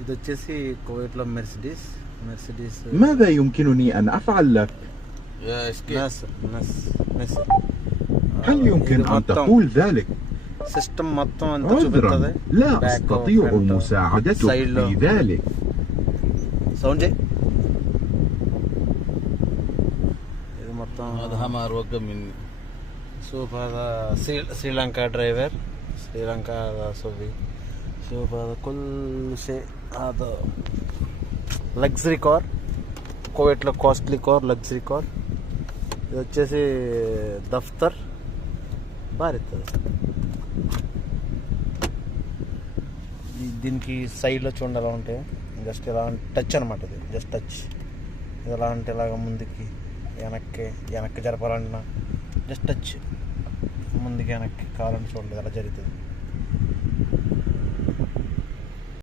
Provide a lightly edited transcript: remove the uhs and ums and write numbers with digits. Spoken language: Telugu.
ఇది వచ్చేసి కువైట్లో మెర్సిడీస్. ماذا يمكنني أن أفعل لك؟ نسر. هل يمكن أن تقول ذلك؟ సిస్టమ్ మొత్తం అంతా عذرا చూపిస్తుంది. لا أستطيع مساعدتك في ذلك. సౌండ్ చేయి. ఇది మొత్తం شوف هذا سريلانكا درايفر. سريلانكا هذا صوفي. شوف هذا كل شيء. هذا లగ్జరీ కార్, కువైట్లో కాస్ట్లీ కార్, లగ్జరీ కార్. ఇది వచ్చేసి దఫ్తర్ బారెత్తది. దీనికి సైడ్లో చూడండి ఎలా ఉంటాయి. జస్ట్ ఇలా టచ్ అనమాట. ఇది జస్ట్ టచ్. ఇది ఎలా అంటే ఇలాగ ముందుకి వెనక్కి జరపాలన్నా జస్ట్ టచ్. ముందుకి వెనక్కి కావాలని చూడండి ఎలా జరుగుతుంది.